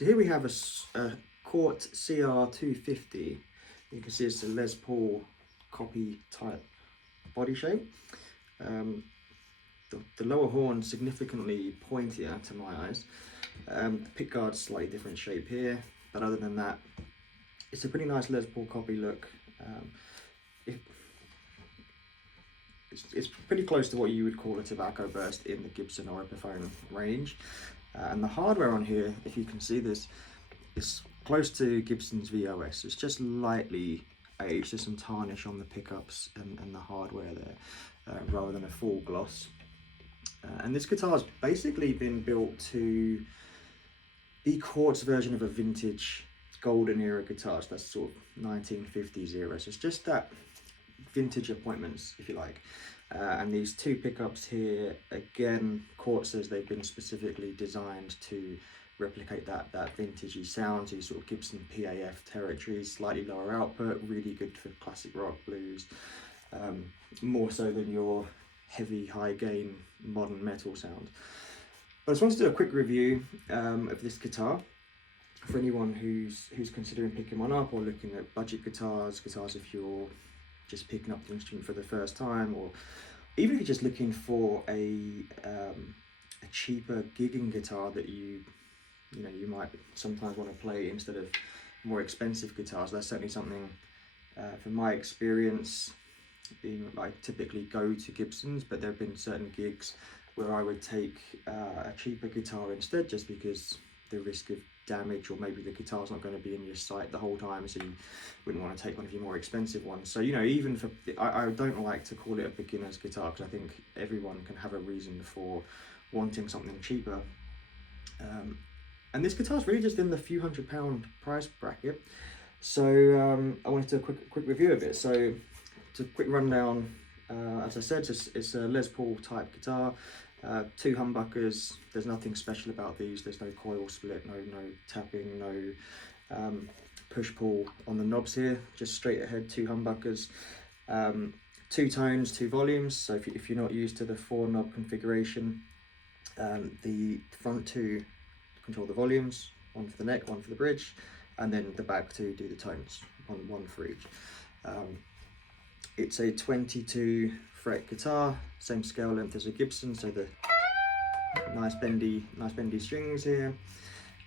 So here we have a Cort CR250. You can see it's a Les Paul copy type body shape. The lower horn significantly pointier to my eyes. The pickguard's slightly different shape here, but other than that, it's a pretty nice Les Paul copy look. It's pretty close to what you would call a tobacco burst in the Gibson or Epiphone range. And the hardware on here, if you can see this, is close to Gibson's VOS. It's just lightly aged. There's some tarnish on the pickups and the hardware there, rather than a full gloss. And this guitar's basically been built to be Cort's version of a vintage golden era guitar. So that's sort of 1950s era. So it's just that vintage appointments, if you like. And these two pickups here, again, Cort says they've been specifically designed to replicate that vintagey sound, so sort of Gibson PAF territory, slightly lower output, really good for classic rock, blues, more so than your heavy, high gain, modern metal sound. But I just wanted to do a quick review of this guitar for anyone who's considering picking one up, or looking at budget guitars if you're just picking up the instrument for the first time, or even if you're just looking for a cheaper gigging guitar that you might sometimes want to play instead of more expensive guitars. That's certainly something, from my experience, I typically go to Gibsons, but there have been certain gigs where I would take a cheaper guitar instead, just because the risk of damage, or maybe the guitar's not going to be in your sight the whole time, so you wouldn't want to take one of your more expensive ones. So even for, I don't like to call it a beginner's guitar, because I think everyone can have a reason for wanting something cheaper. And this guitar's really just in the few £100 price bracket. So I wanted to do a quick review of it. So to quick rundown, as I said, it's a Les Paul type guitar. Two humbuckers. There's nothing special about these. There's no coil split, no tapping, no push pull on the knobs here. Just straight ahead, two humbuckers. Two tones, two volumes. So if you're not used to the 4-knob configuration, the front two control the volumes, one for the neck, one for the bridge, and then the back two do the tones, one for each. It's a 22 fret guitar, same scale length as a Gibson, so the nice bendy strings here,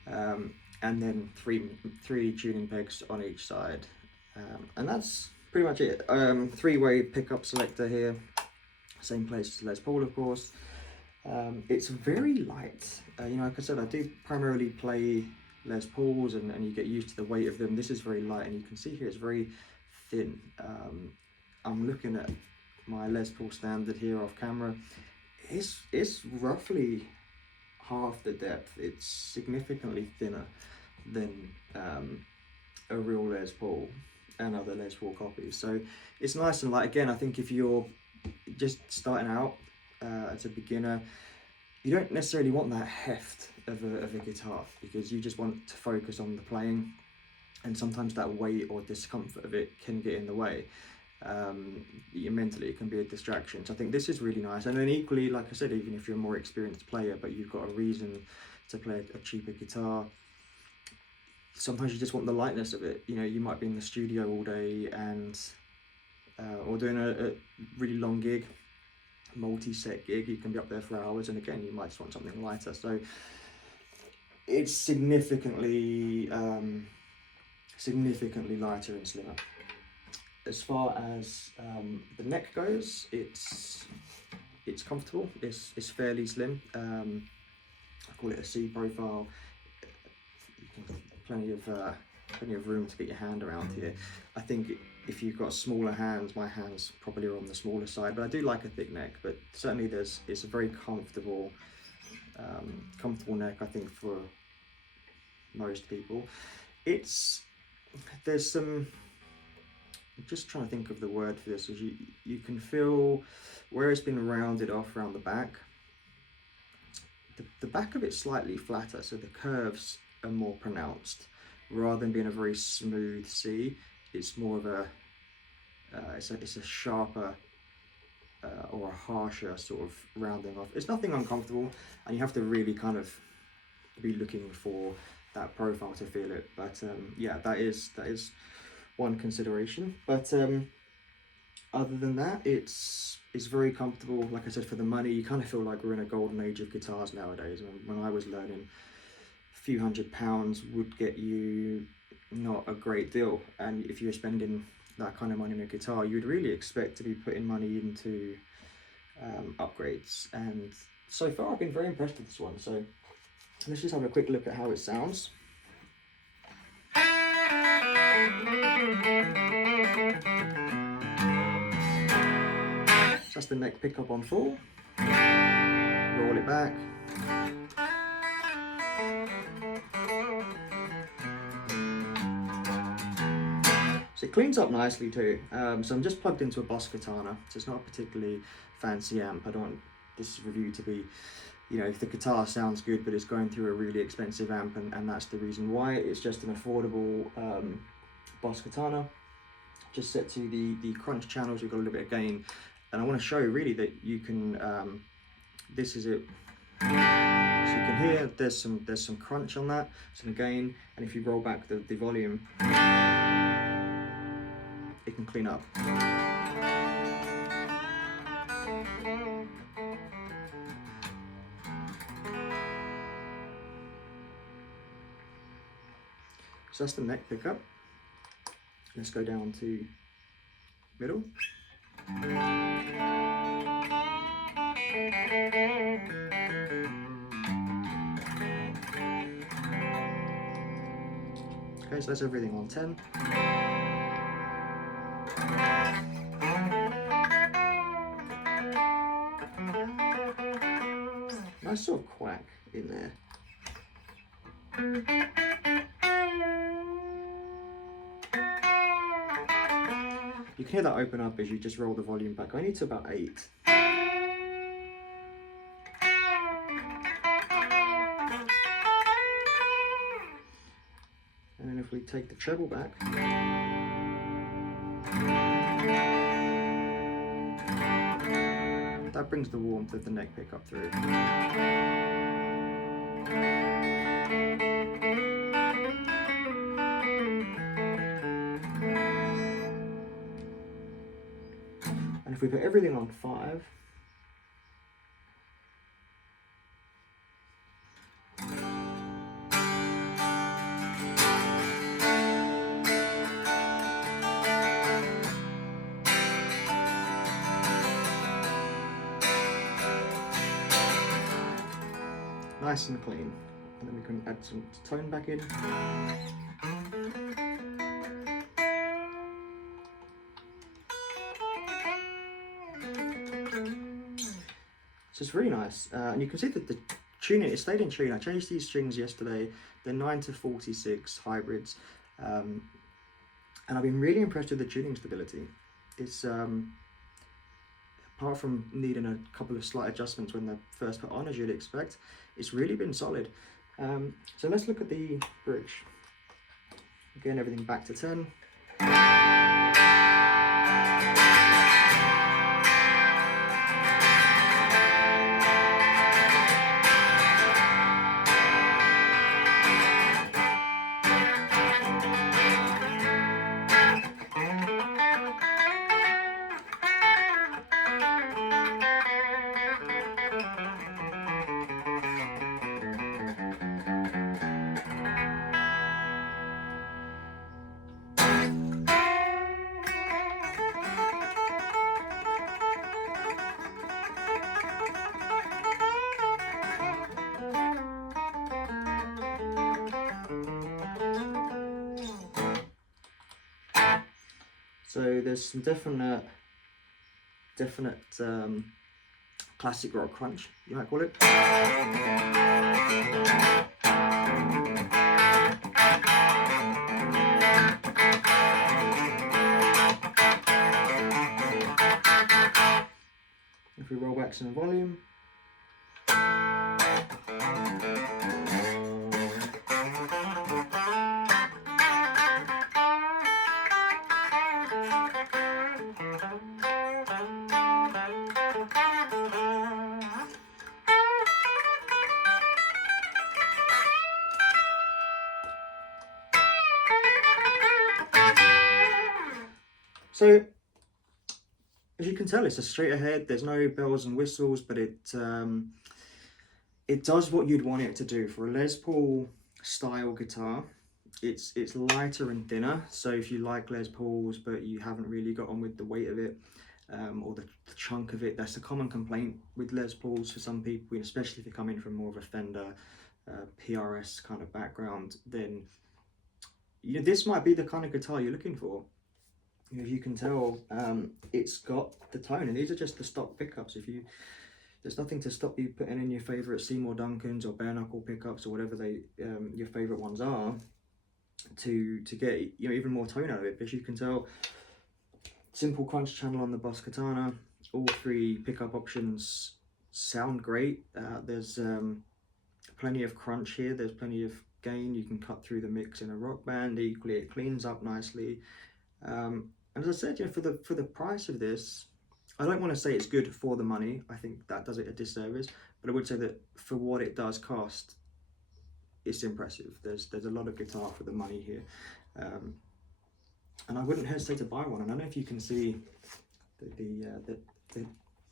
and then three tuning pegs on each side, and that's pretty much it. 3-way pickup selector here, same place as Les Paul, of course. It's very light. Like I said, I do primarily play Les Pauls, and you get used to the weight of them. This is very light, and you can see here it's very thin. I'm looking at my Les Paul standard here off camera. It's roughly half the depth. It's significantly thinner than a real Les Paul and other Les Paul copies. So it's nice and light. Again, I think if you're just starting out as a beginner, you don't necessarily want that heft of a guitar, because you just want to focus on the playing, and sometimes that weight or discomfort of it can get in the way. Mentally it can be a distraction. So I think this is really nice. And then equally, like I said, even if you're a more experienced player but you've got a reason to play a cheaper guitar, sometimes you just want the lightness of it. You might be in the studio all day and or doing a really long gig, multi-set gig. You can be up there for hours, and again, you might just want something lighter. So it's significantly lighter and slimmer. As far as the neck goes, it's comfortable. It's fairly slim. I call it a C profile. Plenty of room to get your hand around here. I think if you've got smaller hands, my hands probably are on the smaller side, but I do like a thick neck. But certainly it's a very comfortable neck, I think, for most people. There's some, I'm just trying to think of the word for this. You can feel where it's been rounded off around the back. The back of it's slightly flatter, so the curves are more pronounced. Rather than being a very smooth C, it's more of a it's a sharper or a harsher sort of rounding off. It's nothing uncomfortable, and you have to really kind of be looking for that profile to feel it. But yeah, that is one consideration. But other than that, it's very comfortable. Like I said, for the money, you kind of feel like we're in a golden age of guitars nowadays. When I was learning, a few £100 would get you not a great deal, and if you're spending that kind of money on a guitar, you'd really expect to be putting money into upgrades. And so far I've been very impressed with this one. So let's just have a quick look at how it sounds. So that's the neck pickup on full. Roll it back. So it cleans up nicely too. So I'm just plugged into a Boss Katana, so it's not a particularly fancy amp. I don't want this review to be, you know, if the guitar sounds good but it's going through a really expensive amp, and that's the reason why. It's just an affordable Boss Katana, just set to the crunch channels. We've got a little bit of gain, and I want to show you really that you can, this is it. So you can hear there's some crunch on that, some gain, and if you roll back the volume, it can clean up. So that's the neck pickup. Let's go down to middle. Okay, so that's everything on 10. Nice sort of quack in there. You can hear that open up as you just roll the volume back only to about 8. And then if we take the treble back, that brings the warmth of the neck pickup through. And if we put everything on 5, nice and clean, and then we can add some tone back in. So it's really nice, and you can see that the tuning, it stayed in tune. I changed these strings yesterday. They're 9 to 46 hybrids, and I've been really impressed with the tuning stability. It's apart from needing a couple of slight adjustments when they're first put on, as you'd expect, it's really been solid. So let's look at the bridge. Again, everything back to 10. So there's some definite classic rock crunch, you might call it. If we roll back some volume. So as you can tell, it's a straight ahead. There's no bells and whistles, but it does what you'd want it to do for a Les Paul style guitar. It's lighter and thinner. So if you like Les Pauls, but you haven't really got on with the weight of it, or the chunk of it, that's a common complaint with Les Pauls for some people, especially if you're coming from more of a Fender, PRS kind of background. Then this might be the kind of guitar you're looking for. As you can tell, it's got the tone, and these are just the stock pickups. There's nothing to stop you putting in your favorite Seymour Duncans or bare knuckle pickups or whatever your favorite ones are, to get even more tone out of it. But as you can tell, simple crunch channel on the Boss Katana. All three pickup options sound great. There's plenty of crunch here. There's plenty of gain. You can cut through the mix in a rock band. Equally, it cleans up nicely. And as I said, for the price of this, I don't want to say it's good for the money. I think that does it a disservice. But I would say that for what it does cost, it's impressive. There's a lot of guitar for the money here, and I wouldn't hesitate to buy one. And I don't know if you can see the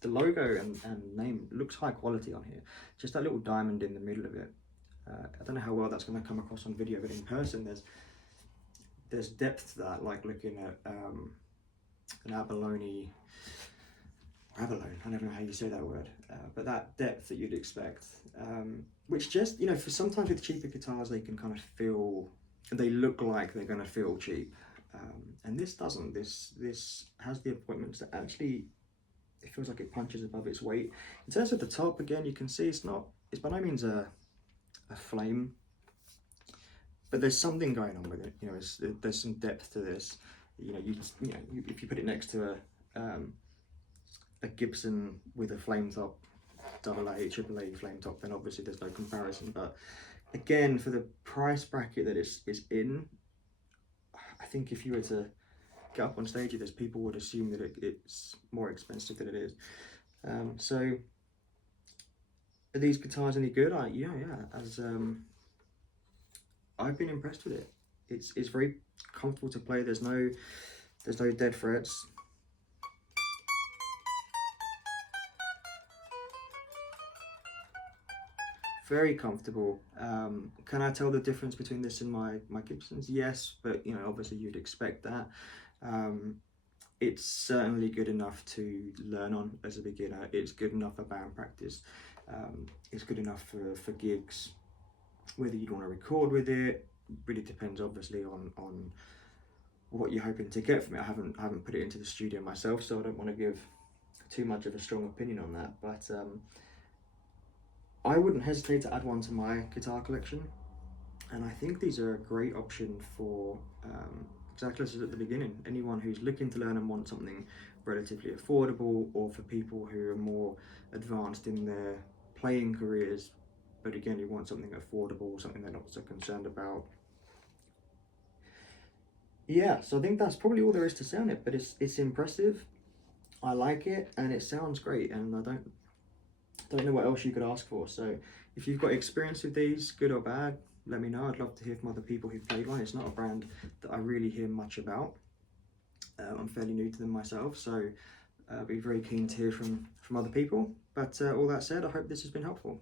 logo and name looks high quality on here. Just that little diamond in the middle of it. I don't know how well that's going to come across on video, but in person, there's depth to that, like looking at an abalone, I don't know how you say that word, but that depth that you'd expect, which just, for sometimes with cheaper guitars, they can kind of they look like they're going to feel cheap, and this doesn't. This has the appointments that actually, it feels like it punches above its weight. In terms of the top, again, you can see it's by no means a flame, but there's something going on with it. There's some depth to this. If you put it next to a Gibson with a flame top, AA, AAA flame top, then obviously there's no comparison. But again, for the price bracket that it's in, I think if you were to get up on stage with this, people would assume that it's more expensive than it is. So are these guitars any good? I've been impressed with it. It's very comfortable to play. There's no dead frets. Very comfortable. Can I tell the difference between this and my Gibsons? Yes, but obviously you'd expect that. It's certainly good enough to learn on as a beginner. It's good enough for band practice. It's good enough for gigs. Whether you'd want to record with it really depends, obviously, on what you're hoping to get from it. I haven't put it into the studio myself, so I don't want to give too much of a strong opinion on that. But I wouldn't hesitate to add one to my guitar collection, and I think these are a great option for exactly as at the beginning. Anyone who's looking to learn and want something relatively affordable, or for people who are more advanced in their playing careers, but again, you want something affordable, something they're not so concerned about. Yeah, so I think that's probably all there is to say on it, but it's impressive. I like it, and it sounds great, and I don't know what else you could ask for. So if you've got experience with these, good or bad, let me know. I'd love to hear from other people who've played one. It's not a brand that I really hear much about. I'm fairly new to them myself, so I'd be very keen to hear from other people. But all that said, I hope this has been helpful.